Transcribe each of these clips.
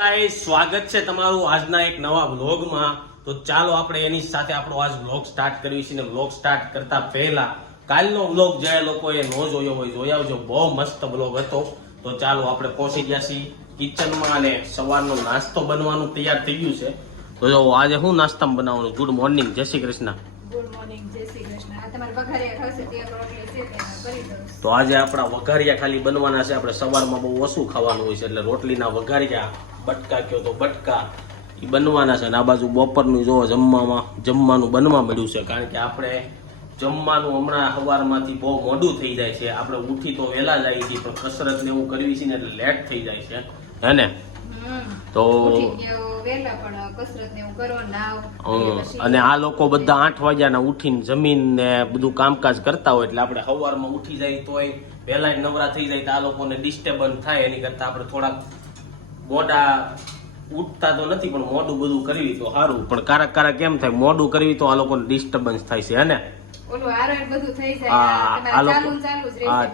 સ્વાગત છે તમારું આજના એક નવા વ્લોગમાં. તો ચાલો આપણે એની સાથે આપણો આજ વ્લોગ સ્ટાર્ટ કરીએ છીએ વ્લોગ સ્ટાર્ટ કરતા પહેલા કાલનો વ્લોગ જે લોકોએ ન જોયો હોય, જોઈ આવજો. બહુ મસ્ત વ્લોગ હતો. તો ચાલો આપણે પહોંચી ગયા છીએ કિચનમાં અને સવારનો નાસ્તો બનવાનું તૈયાર થઈ ગયું છે. તો જો આજે હું નાસ્તામાં બનાવવાનું ગુડ મોર્નિંગ જય શ્રી કૃષ્ણ. તે આજે આપણા વઘારિયા ખાલી બનવાના છે. આપણે સવારમાં બહુ ઓછું ખાવાનું હોય છે, એટલે રોટલીના વઘારિયા, બટકા કયો તો બટકા એ બનવાના છે. અને આ બાજુ બપોરનું જો જમવામાં, જમવાનું બનવા મળ્યું છે. કારણ કે આપણે જમવાનું હમણાં સવારમાંથી બહુ મોડું થઈ જાય છે. આપણે ઉઠી તો વહેલા જાય છીએ, પણ કસરત ને એવું કરવી છે ને એટલે લેટ થઈ જાય છે. હે ને. તો અને આ લોકો બધા આઠ વાગ્યાના ઉઠીને જમીન ને બધું કામકાજ કરતા હોય એટલે આપણે સવારમાં ઉઠી જાય તોય વહેલા નવરા થઈ જાય તો આ લોકોને ડિસ્ટર્બન્સ થાય. એની કરતા આપણે થોડાક મોડા ઉઠતા તો નથી પણ મોડું બધું કરવી તો સારું. પણ કારક કારક કેમ થાય મોડું કરવી તો આ લોકોને ડિસ્ટર્બન્સ થાય છે હે ને?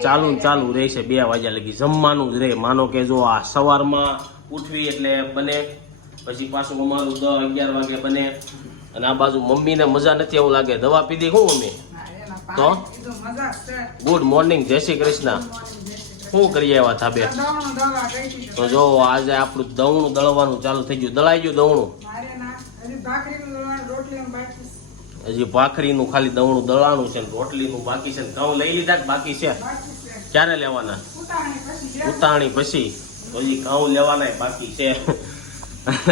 ચાલુ ચાલુ રહેશે બે વાગ્યા લગી જમવાનું જ રહે. માનો કે જો આ સવારમાં ઉઠવી એટલે બને. પછી પાછું અમારું દસ અગિયાર વાગે બને. અને આ બાજુ મમ્મીને મજા નથી એવું લાગે. દવા પીધી શું મમ્મી? તો. ગુડ મોર્નિંગ જય શ્રી કૃષ્ણ. શું કરીએ એવા થાબે. તો જો, આજે આપણું દવણું દળવાનું ચાલુ થઈ ગયું. દળાઈ ગયું દવણું હજી ભાખરીનું ખાલી દવણું દળાણું છે રોટલીનું બાકી છે ઘઉં લઈ લીધા બાકી છે? ક્યારે લેવાના? ઉતાણી પછી. હજી ઘઉં લેવાના બાકી છે.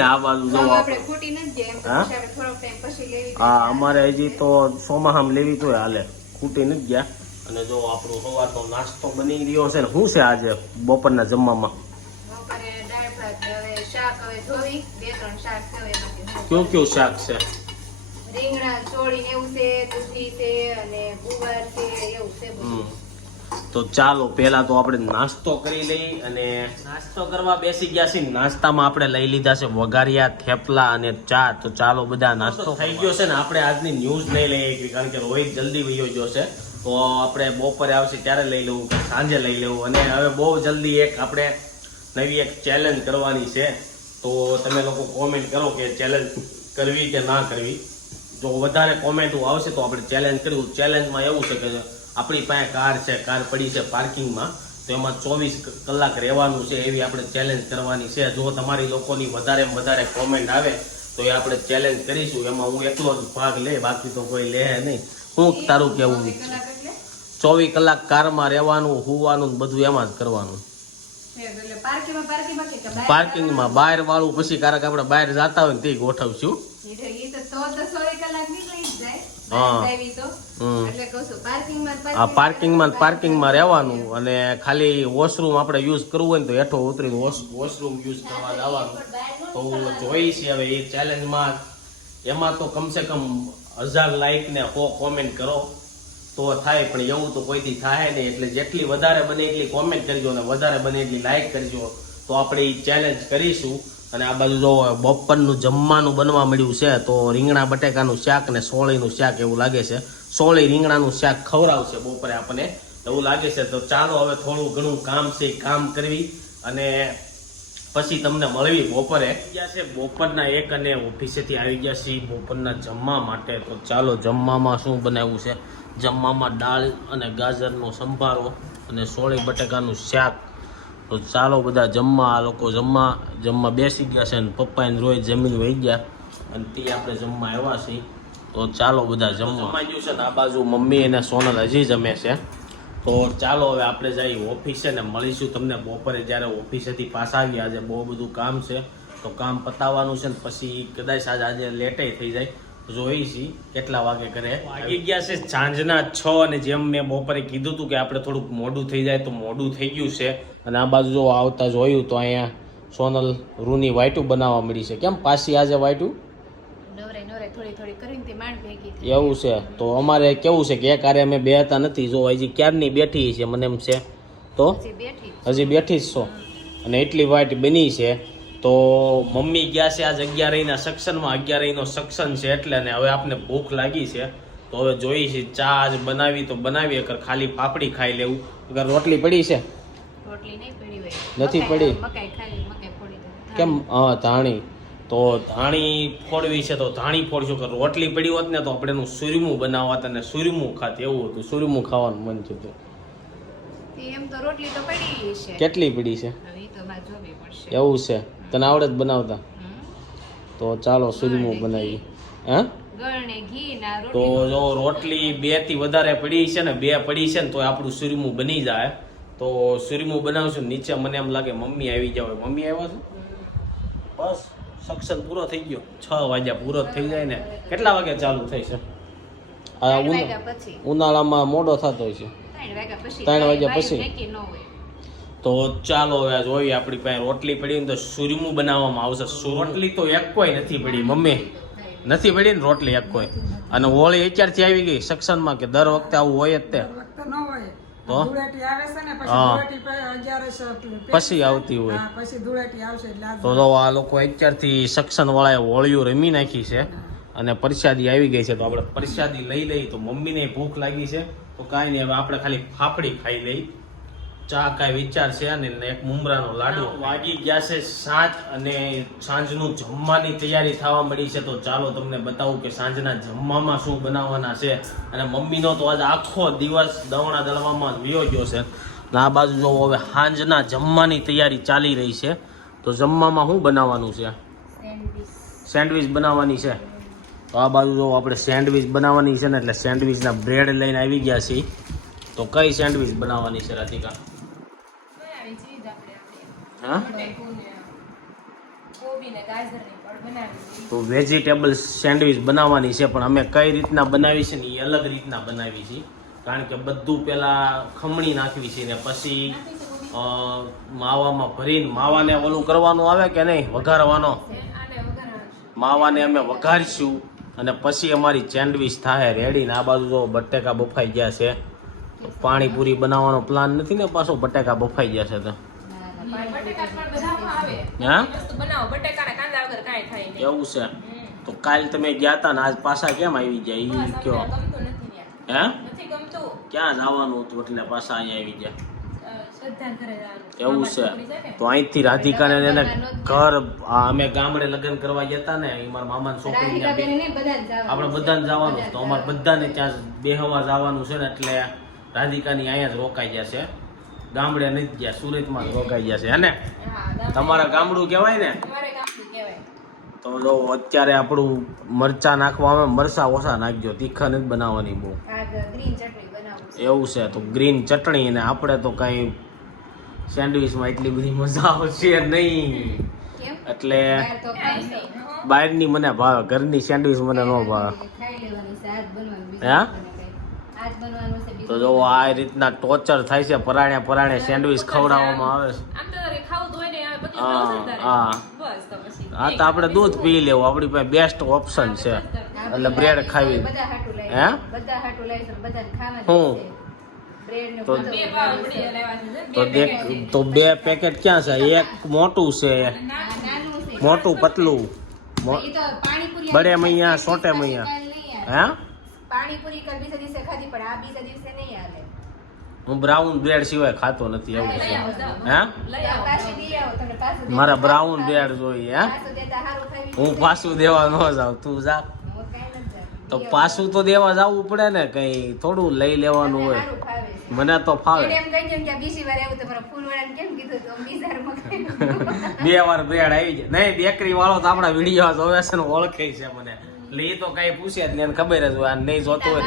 આ બાજુ જો ઘઉં આપણે આપણે ખૂટી નથી જાય, એમ તો હા? પછી આપણે થોડોક ટાઈમ પછી લેવી હા અમારે હજી તો સોમાહામ લેવી તોય હાલે. ખૂટી નથી ગયા. અને જો આપણું સવારનો નાસ્તો બની રહ્યો છે ને શું છે આજે બપોરના જમવામાં? કયું કયું શાક છે? રીંગણા ચોળી એવું છે દૂધી છે અને ગુવાર છે એવું છે બધું. હમ. તો ચાલો પહેલા તો આપણે નાસ્તો કરી લઈ અને નાસ્તો કરવા બેસી ગયા છીએ. નાસ્તામાં આપણે લઈ લીધા છે વઘારિયા થેપલા અને ચા. તો ચાલો બધા નાસ્તો થઈ ગયો છે ને આપણે આજની ન્યૂઝ નહીં લઈએ કે કારણ કે રોહિત જલ્દી વયો ગયો છે. તો આપણે બપોરે આવશે ત્યારે લઈ લેવું કે સાંજે લઈ લેવું અને હવે બહુ જલ્દી એક આપણે નવી એક ચેલેન્જ કરવાની છે. તો તમે લોકો કોમેન્ટ કરો કે ચેલેન્જ કરવી કે ના કરવી. જો વધારે કોમેન્ટો આવશે તો આપણે ચેલેન્જ કર્યું ચેલેન્જમાં એવું છે કે આપણી પાસે કાર છે કાર પડી છે પાર્કિંગમાં તો એમાં ચોવીસ કલાક રહેવાનું છે એવી આપણે ચેલેન્જ કરવાની છે. જો તમારી લોકોની વધારે વધારે કોમેન્ટ આવે તો એ આપણે ચેલેન્જ કરીશું. એમાં હું એકલો જ ભાગ લે બાકી તો કોઈ લે નહીં. હું તારું કેવું બે ચોવીસ કલાક કારમાં રહેવાનું હોવાનું બધું એમાં જ કરવાનું. પાર્કિંગમાં બહાર વાળું પછી કારક આપણે બહાર જતા હોય ને તે ગોઠવશું. હા. પાર્કિંગમાં આ પાર્કિંગમાં રહેવાનું અને ખાલી વોશરૂમ આપણે યુઝ કરવું હોય ને તો હેઠો ઉતરીને વોશ વોશરૂમ યુઝ કરવા જવાનું. તો જોઈ છે હવે એ ચેલેન્જમાં એમાં તો કમસે કમ હજાર લાઈક ને સો કોમેન્ટ કરો. તો થાય પણ એવું તો કોઈથી થાય નહીં. એટલે જેટલી વધારે બને એટલી કોમેન્ટ કરજો અને વધારે બને એટલી લાઈક કરજો. તો આપણે એ ચેલેન્જ કરીશું. અને આ બાજુ જો બપોરનું જમવાનું બનવા મળ્યું છે, તો રીંગણા, બટેકાનું શાક ને સોળીનું શાક એવું લાગે છે. સોળી રીંગણાનું શાક ખવડાવશે બપોરે આપણને એવું લાગે છે. તો ચાલો હવે થોડું ઘણું કામ છે કામ કરવી અને પછી તમને મળવી બપોરે. ગયા છે બપોરના એક અને ઓફિસેથી આવી ગયા છીએ બપોરના જમવા માટે. તો ચાલો જમવામાં શું બનાવ્યું છે? જમવામાં દાળ અને ગાજરનો સંભારો અને સોળી બટેકાનું શાક તો ચાલો બધા જમવા આ લોકો જમવા જમવા બેસી ગયા છે અને પપ્પા એને રોજ જમીન વહી ગયા અને તે આપણે જમવા આવ્યા છીએ. તો ચાલો બધા જમવા. જમાઈ ગયું છે ને આ બાજુ મમ્મી અને સોનલ હજી જમે છે. તો ચાલો હવે આપણે જઈએ ઓફિસે ને મળીશું તમને બપોરે જ્યારે ઓફિસેથી પાછા ગયા આજે બહુ બધું કામ છે. તો કામ પતાવવાનું છે ને પછી કદાચ આજે આજે લેટે થઈ જાય. જોઈ છીએ કેટલા વાગે ઘરે વાગી ગયા છે સાંજના છ અને જેમ મેં બપોરે કીધું હતું કે આપણે થોડુંક મોડું થઈ જાય તો મોડું થઈ ગયું છે. અને આ બાજુ જો આવતા જોયું તો અહીંયા સોનલ રૂની વાઈટું બનાવવા મળી છે. કેમ? પાછી આજે થઈ એવું છે. તો અમારે કેવું છે કે એક આરે અમે બેહતા નથી જો હજી ક્યારની બેઠી છે મને એમ છે. તો? હજી બેઠી જ છો. અને એટલી વાઈટ બની છે. તો મમ્મી ગયા છે આજ અગિયાર અહીંનો સેક્શન છે એટલે ને હવે આપને ભૂખ લાગી છે. તો હવે જોઈ છે ચા આજ બનાવી તો બનાવી અગર ખાલી પાપડી ખાઈ લેવું. અગર રોટલી પડી છે? રોટલી નહીં પડી હોય. નથી પડી? મકાઈ ખાલી મકાઈ ફોડી કેમ? હા ધાણી. તો ધાણી ફોડવી છે તો ધાણી ફોડશું કે રોટલી પડી હોત ને તો આપણે એનું સુરમું બનાવત અને સુરમું ખાત. એવું હતું. સુરમું ખાવાનું મન થયું તો એમ તો રોટલી તો પડી છે. કેટલી પડી છે? એવું છે? તને આવડે જ બનાવતા? તો ચાલો સુરમું બનાવીએ. હા? તો જો રોટલી બેથી વધારે પડી છે ને બે પડી છે ને તો આપણું સુરમું બની જાય. તો સુરમું બનાવશું નીચે મને એમ લાગે મમ્મી આવી જાવ મમ્મી આવ્યા છે? બસ સક્સન પૂરો થઈ ગયો. છ વાગ્યા પૂરો થઈ જાય ને. કેટલા વાગે ચાલુ થઈ છે? ઉના- ઉનાળામાં મોડો થતો હોય છે. ત્રણ વાગ્યા પછી. તો ચાલો હવે જોઈએ આપણી પાસે રોટલી પડી ને તો સુરમું બનાવવામાં આવશે. રોટલી તો એક કોઈ નથી પડી મમ્મી. નથી પડી ને રોટલી એક કોઈ. અને હોળી અત્યારથી આવી ગઈ સક્ષનમાં કે દર વખતે આવું હોય જ તે. તો? પછી આવતી હોય. તો જો આ લોકો અત્યારથી સક્ષન વાળાએ હોળીઓ રમી નાખી છે અને પ્રસાદી આવી ગઈ છે તો આપણે પ્રસાદી લઈ લઈ તો મમ્મીને ભૂખ લાગી છે. તો કાંઈ નહીં હવે આપણે ખાલી ફાફડી ખાઈ લઈ ચા કાંઈ વિચાર છે ને એક મુમરાનો લાડુ વાગી ગયા છે સાંજ અને સાંજનું જમવાની તૈયારી થવા મળી છે. તો ચાલો તમને બતાવું કે સાંજના જમવામાં શું બનાવવાના છે. અને મમ્મીનો તો આજ આખો દિવસ દવણા દળવામાં વિયો ગયો છે. અને આ બાજુ જો હવે સાંજના જમવાની તૈયારી ચાલી રહી છે. તો જમવામાં શું બનાવવાનું છે? સેન્ડવીચ. સેન્ડવિચ બનાવવાની છે. તો આ બાજુ જો આપણે સેન્ડવિચ બનાવવાની છે ને એટલે સેન્ડવિચના બ્રેડ લઈને આવી ગયા છીએ. તો કઈ સેન્ડવિચ બનાવવાની છે રાધિકા બનાવી ચીજ આપણે આપણે હા? તો વેજીટેબલ સેન્ડવિચ બનાવવાની છે, પણ અમે કઈ રીતના બનાવી છે ને એ અલગ રીતના બનાવી છે. કારણ કે બધું પેલા ખમણી નાખવી છે ને પછી માવામાં ભરીને માવાને ઓલું કરવાનું આવે કે નહીં? વઘારવાનો? માવાને અમે વઘારીશું અને પછી અમારી સેન્ડવિચ થાય રેડી ને આ બાજુ તો બટેકા બફાઈ ગયા છે. પાણીપુરી બનાવવાનો પ્લાન નથી ને પાછો બટેકા બફાઈ ગયા છે તો. એવું છે? તો કાલ તમે ગયા તા ને આજ પાછા કેમ આવી જાય એ કયો. હે? ક્યાં જવાનું હતું એટલે પાછા અહીંયા આવી ગયા? જવાનું. એવું છે. તો અહીંથી રાધિકાને એને ઘર અમે ગામડે લગ્ન કરવા ગયા તા ને એ મારા મામાની છોકરી આપણે બધાને જવાનું તો અમારે બધાને ત્યાં બેહવા જવાનું છે ને એટલે રાધિકાની અહીંયા જ રોકાઈ છે. ગામડે નથી ગયા સુરતમાં રોકાઈ ગયા છે હે ને? તમારા ગામડું કહેવાય ને. તો જો અત્યારે આપણું મરચા અમે મરચા ઓછા નાખજો તીખા નથી બનાવવાની બહુ. એવું છે તો ગ્રીન ચટણી ને આપણે તો કઈ સેન્ડવિચમાં એટલી બધી મજા આવશે નહીં. એટલે નહીં. બહારની મને ભાવે ઘરની સેન્ડવિચ મને ન ભાવે. હે? તો જો આ રીતના ટોર્ચર થાય છે પરાણે પરાણે સેન્ડવિચ ખવડાવવામાં આવે છે. આમ તો તારે ખાવું તો હોય ને આ બધું હા, હા. બસ તો પછી. હા તો આપણે દૂધ પી લેવું આપણી પાસે બેસ્ટ ઓપ્શન છે. એટલે બ્રેડ ખાવી. બધા હાટું લાવી હે? હું? છે. બ્રેડ ને તો- તો બે પેકેટ તો બે પેકેટ ક્યાં છે? એક મોટું છે. મોટું પતલું. મો- ઈ તો બડે મૈયા, છોટે મૈયા. હે? પાણીપુરી કાલ બીજા દિવસે ખાધી પણ આ બીજા દિવસે નહીં હાલે. હું બ્રાઉન બ્રેડ સિવાય ખાતો નથી એવું છે. હે? મારા બ્રાઉન. બ્રેડ જોઈએ હે? હું. પાછું દેવા ન જાઉં તું જા. તો પાછું તો દેવા જવું પડે ને કઈ થોડું લઈ લેવાનું હોય. મને તો ફાવે. બે વાર બ્રેડ આવી જાય. નહીં બેકરી વાળો તો આપણા વીડિયો જોવે છે ને ઓળખે છે મને. એટલે એ તો કઈ પૂછે જ નહીં એને ખબર જ હોય આ નહીં જોતું હોય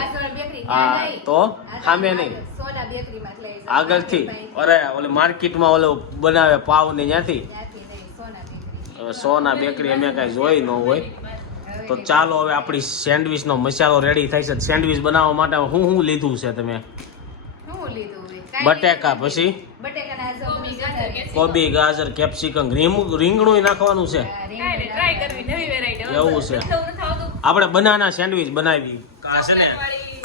હા, તો? સામે નહીં? આગળથી. અરે ઓલે માર્કેટમાં ઓલો બનાવે પાવ ને ત્યાંથી. સોના બેકરી. હવે સોના બેકરી અમે કઈ જોઈ ન હોય. તો ચાલો હવે આપણી સેન્ડવિચનો મસાલો રેડી થાય છે. સેન્ડવિચ બનાવવા માટે હું શું લીધું છે તમે? બટેકા પછી? કોબી, ગાજર, કેપ્સિકમ. રીંગણું નાખવાનું. છે એવું છે. આપણે બનાના સેન્ડવિચ બનાવી છે ને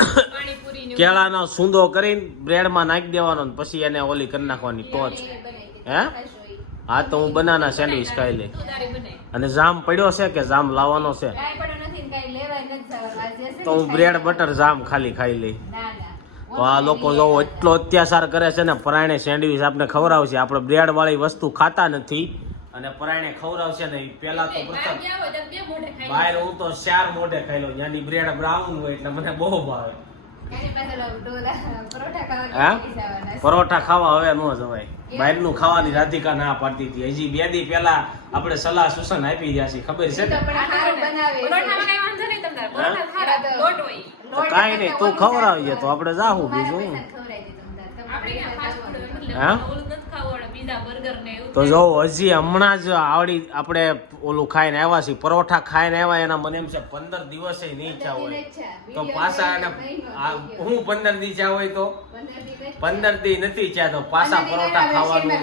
કેળાનો સૂંદો કરીને બ્રેડમાં નાખી દેવાનો ને પછી એને ઓલી કરી નાખવાની ટોચ હે? હા તો હું બનાના સેન્ડવિચ ખાઈ લઈ. અને જામ પડ્યો છે કે જામ લાવવાનો છે તો હું બ્રેડ બટર જામ ખાલી ખાઈ લઈ. તો આ લોકો જો એટલો અત્યાચાર કરે છે ને પરાયણે સેન્ડવિચ આપણે ખવડાવશે આપણે બ્રેડ વાળી વસ્તુ ખાતા નથી અને પરાયણે ખવડાવશે ને પેલા તો પ્રથમ ગયા બહાર હું તો ચાર મોઢે ખાઈ લઉં. ત્યાંની બ્રેડ બ્રાઉન હોય એટલે મને બહુ ભાવે. પરોઠા ખાવા હવે ન જવાય. બહારનું ખાવાની રાધિકા ના પાડતી હતી. હજી બે દી પહેલા આપણે સલાહ સૂચન આપી રહ્યા છીએ. ખબર છે કઈ હોય. તો કાંઈ નહીં તું ખવડાવીએ તો આપણે જાહું બીજું. તો જો હજી હમણાં જ આવડી આપણે ઓલું ખાઈને આવ્યા છીએ પરોઠા ખાઈને આવ્યા એના મને એમ છે પંદર દિવસે નહીં ઈચ્છા હોય. તો પાછા એને હું પંદર દી ચા હોય તો? પંદર દી નથી ચા તો પાછા પરોઠા ખાવાનું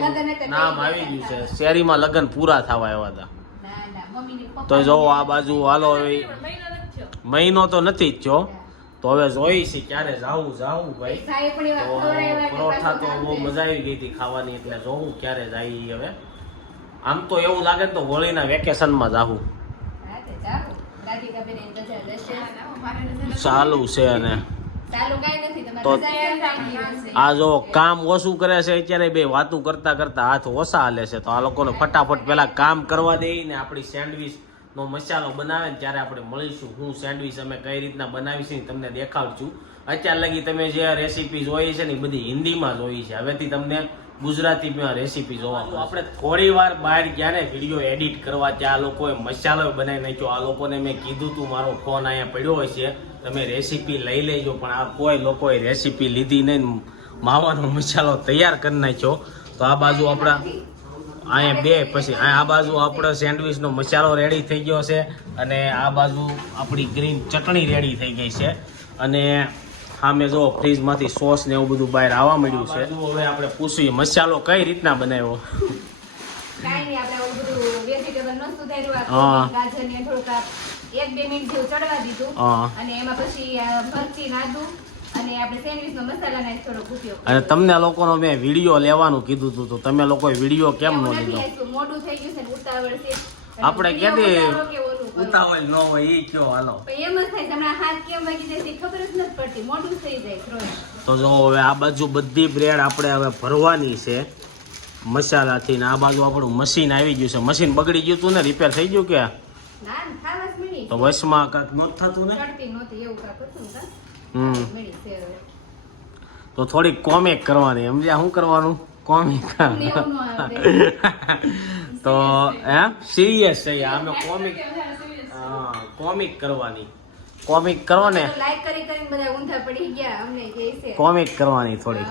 નામ આવી ગયું છે. શેરીમાં લગ્ન પૂરા થવા આવ્યા હતા. ના ના મમ્મીની પપ્પા તો જો આ બાજુ હાલો હવે. મહિનો તો નથી જ છો તો હવે જોઈ છે ક્યારે જાવું જાવું ભાઈ. તો પરોઠા તો બહુ મજા આવી ગઈ હતી ખાવાની એટલે જોવું ક્યારે જાય હવે. આમ તો એવું લાગે તો હોળીના વેકેશનમાં જાવું. ચાલુ છે અને ચાલુ કાંઈ નથી, તમારે તો-. આ જો કામ ઓછું કરે છે અત્યારે બે વાતું કરતા કરતા હાથ ઓછા હાલે છે. તો આ લોકોને ફટાફટ પેલા કામ કરવા દે ને આપણી સેન્ડવિચ નો મસાલો બનાવે ને ત્યારે આપણે મળીશું. હું સેન્ડવિચ અમે કઈ રીતના બનાવીશું ને તમને દેખાડશું. અત્યાર લગી તમે જે રેસીપી જોઈ છે ને બધી હિન્દીમાં જોઈ છે. હવેથી તમને ગુજરાતીમાં રેસીપી જોવા. આપણે થોડી વાર બહાર ગયા ને વીડિયો એડિટ કરવા ત્યાં આ લોકોએ મસાલો બનાવી નાખ્યો. આ લોકોને મેં કીધું તું મારો ફોન અહીંયા પડ્યો હોય છે. તમે રેસીપી લઈ લેજો, પણ આ કોઈ લોકોએ રેસીપી લીધી નહીં. માવાનો મસાલો તૈયાર કરી નાખ્યો. તો આ બાજુ આપણા અહીંયા બે પછી આ બાજુ આપણો સેન્ડવિચનો મસાલો રેડી થઈ ગયો છે અને આ બાજુ આપણી ગ્રીન ચટણી રેડી થઈ ગઈ છે. અને સામે જો ફ્રીજમાંથી સોસ ને એવું બધું બહાર આવવા મળ્યું છે. હવે આપણે પૂછીએ મસાલો કઈ રીતના બનાવ્યો? હા. એક બે મિનિટ જેવું ચડવા દીધું. અને એમાં પછી આ મરચી નાદું અને આપણે સેન્ડવિચનો મસાલા નાખી થોડોક ઉપયોગ અને તમને લોકોનો મેં વીડિયો લેવાનું કીધું હતું તો તમે લોકોએ વીડિયો કેમ ન લીધો? મોડું થઈ ગયું છે ને ઉતાવળ છે. આપણે video ક્યાંથી કે ઓલું? ઉતાવળ ન હોય એ કયો હાલો. એમ જ થાય તમને હાથ કેમ વાગી જાય છે ખબર જ નથી પડતી. મોઢું થઈ જાય તો જો હવે આ બાજુ બધી બ્રેડ આપણે હવે ભરવાની છે મસાલાથી ને આ બાજુ આપણું મશીન આવી ગયું છે. મશીન બગડી ગયું હતું ને રિપેર થઈ ગયું કે? તો વસમાં કાંક નહોતું થતું ને? એવું કાંક હતું? હમ. તો થોડીક કોમિક કરવાની. સમજ્યા? શું કરવાનું? કોમિક. તો હે? સિરિયસ છે યાર. અમે કોમિક હા કોમિક કરવાની. કોમિક કરો ને. તો કરી કરીને બધા ઊંધા પડી ગયા. અમને કહે કોમિક કરવાની થોડીક.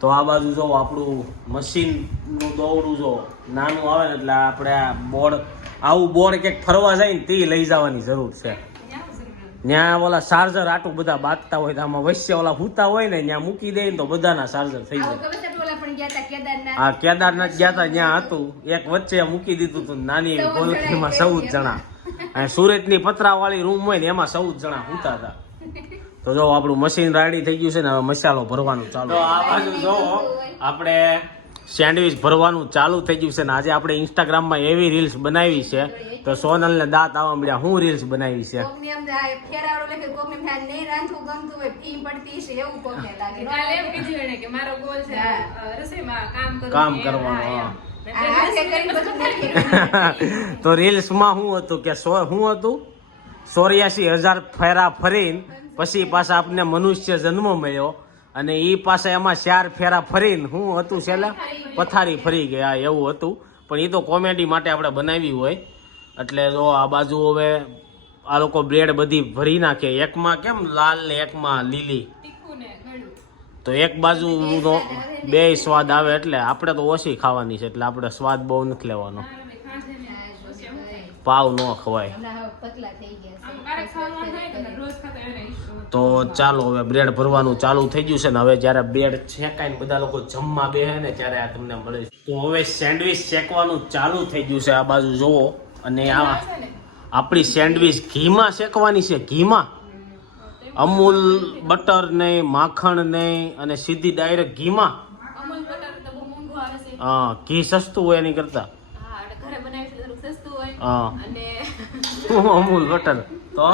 તો આ બાજુ જો આપણું મશીનનું દોરડું જો નાનું આવે ને એટલે આપણે આ બોર્ડ આવું બોર્ડ ક્યાંક ફરવા જાય ને તે લઈ જવાની જરૂર છે. ત્યાં ઓલા ચાર્જર આટું બધા બાંધતા હોય તો આમાં વચ્ચે ઓલા હુતા હોય ને ત્યાં મૂકી દે તો બધાના ચાર્જર થઈ જાય. તા કેદારનાથ? આ કેદારનાથ ગયા હતા ત્યાં હતું. એક વચ્ચે મૂકી દીધું હતું નાની એવી ગોલકીમાં ચૌદ જણા. અને સુરતની પતરાવાળી રૂમ હોય ને એમાં ચૌદ જણા હુતા હતા તો જો આપણું મશીન રાડી થઈ ગયું છે ને હવે મસાલો ભરવાનું ચાલુ. આ બાજુ જો આપણે સેન્ડવિચ ભરવાનું ચાલુ થઈ ગયું છે ને આજે આપણે ઇન્સ્ટાગ્રામમાં એવી રીલ્સ બનાવી છે તો સોનલને દાંત આવવા મળ્યા. હું રીલ્સ બનાવી છે? કામ કરવું કામ એમ, કરવાનું. તો રીલ્સમાં શું હતું કે સો શું હતું? ચોર્યાસી હજાર ફેરા ફરીને પછી પાછા આપને મનુષ્ય જન્મ મળ્યો. અને એ પાસે એમાં ચાર ફેરા ફરીને શું હતું છેલ્લા? પથારી ફરી ગયા એવું હતું. પણ એ તો કોમેડી માટે આપણે બનાવી હોય. એટલે જો આ બાજુ હવે આ લોકો બ્રેડ બધી ભરી નાખે. એકમાં કેમ લાલ ને એકમાં લીલી. તો એક બાજુ બે સ્વાદ આવે એટલે આપણે તો ઓછી ખાવાની છે એટલે આપણે સ્વાદ બહુ નથી લેવાનો હા, અમે ખાંસે ને પછી આમ થાય. પાવ ન ખવાય. તો ચાલો હવે બ્રેડ ભરવાનું ચાલુ થઈ ગયું છે ને હવે જ્યારે બ્રેડ શેકાઈને બધા લોકો જમવા બેહે ને ત્યારે આ તમને મળે તો હવે સેન્ડવિચ શેકવાનું ચાલુ થઈ ગયું છે આ બાજુ જુઓ. અને આ આપણી સેન્ડવિચ ઘીમાં શેકવાની છે ઘીમાં. અમૂલ બટર નહીં માખણ નહીં અને સીધી ડાયરેક્ટ ઘીમાં. અમૂલ બટર તો બહુ મોંઘું આવે છે. હા ઘી સસ્તું હોય એની કરતા હા એટલે ઘરે બનાવી છે થોડુંક સસ્તું હોય હા. અમૂલ બટર તો?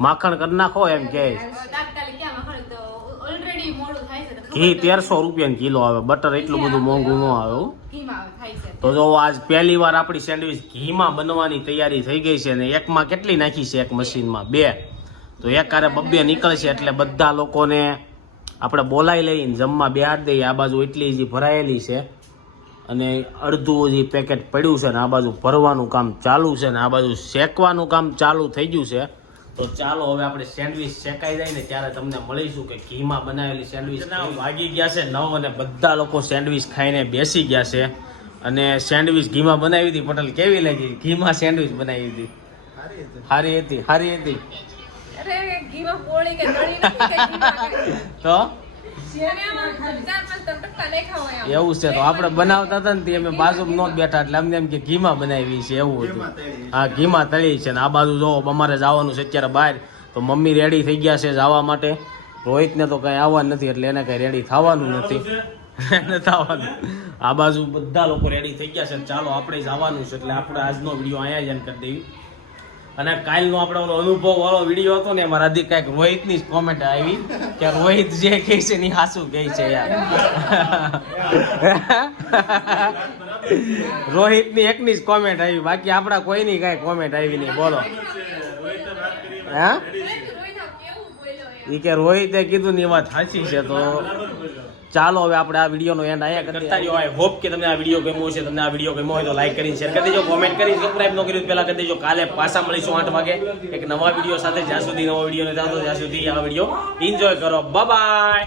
માખણ કરી નાખો એમ કે. ઘી તેરસો રૂપિયા કિલો આવે. બટર એટલું બધું મોંઘું ન આવે તો જો આજ પહેલી વાર આપણી સેન્ડવિચ ઘીમાં બનવાની તૈયારી થઈ ગઈ છે ને એકમાં કેટલી નાખી છે એક મશીનમાં? બે. તો એક કારે બબ્બે નીકળશે એટલે બધા લોકોને આપણે બોલાવી લઈને જમવા બેહાડ દઈએ. આ બાજુ એટલી જે ભરાયેલી છે. અને અડધું જે પેકેટ પડ્યું છે ને આ બાજુ ભરવાનું કામ ચાલુ છે ને આ બાજુ શેકવાનું કામ ચાલુ થઈ ગયું છે તો ચાલો હવે આપણે સેન્ડવિચ શેકાઈ જાય ને ત્યારે તમને મળીશું કે ઘીમાં બનાવેલી સેન્ડવિચ વાગી ગયા છે નવ અને બધા લોકો સેન્ડવિચ ખાઈને બેસી ગયા છે. અને સેન્ડવિચ ઘીમાં બનાવી હતી પટેલ કેવી લાગી? ઘીમાં સેન્ડવિચ બનાવી હતી. સારી હતી. સારી હતી અરે ઘીમાં પોળી કે તળી નથી કે ઘીમાં કાંઈ. તો? એવું છે તો આપણે બનાવતા હતા ને તે અમે બાજુમાં ન બેઠા એટલે અમને એમ કે ઘીમાં બનાવી છે એવું હતું. હા ઘીમાં તળી છે ને આ બાજુ જો અમારે જવાનું છે અત્યારે બહાર તો મમ્મી રેડી થઈ ગયા છે જવા માટે. રોહિતને તો કઈ આવવા નથી એટલે એને કઈ રેડી થવાનું નથી. આવવાનું આ બાજુ બધા લોકો રેડી થઈ ગયા છે ચાલો આપણે જવાનું છે એટલે આપણે આજનો વીડિયો અહીંયા જ કરી દેવી અને કાલનો આપણો ઓલો અનુભવ વાળો વીડિયો હતો ને મારા રાધિક કાંઈક રોહિતની જ કોમેન્ટ આવી કે રોહિત જે કહે છે ની હાસું કહે છે યાર. રોહિતની એકની જ કોમેન્ટ આવી બાકી આપણા કોઈની કાંઈ કોમેન્ટ આવી નહીં બોલો. હા? ઈ કે રોહિતે કીધું ની વાત સાચી છે તો. ચાલો હવે આપણે આ વિડીયોનો એન્ડ આયા કરતા રહ્યો આઈ હોપ કે તમને આ વીડિયો ગમ્યો છે તમને આ વીડિયો ગમ્યો હોય તો લાઈક કરીને શેર કરી દેજો કોમેન્ટ કરી સબસ્ક્રાઇબ ન કર્યું પહેલા કરી દેજો. કાલે પાછા મળીશું આઠ વાગે એક નવા વીડિયો સાથે. જ્યાં સુધી નવો વીડિયો નથી આવતો ત્યાં સુધી આ વીડિયો એન્જોય કરો. બાય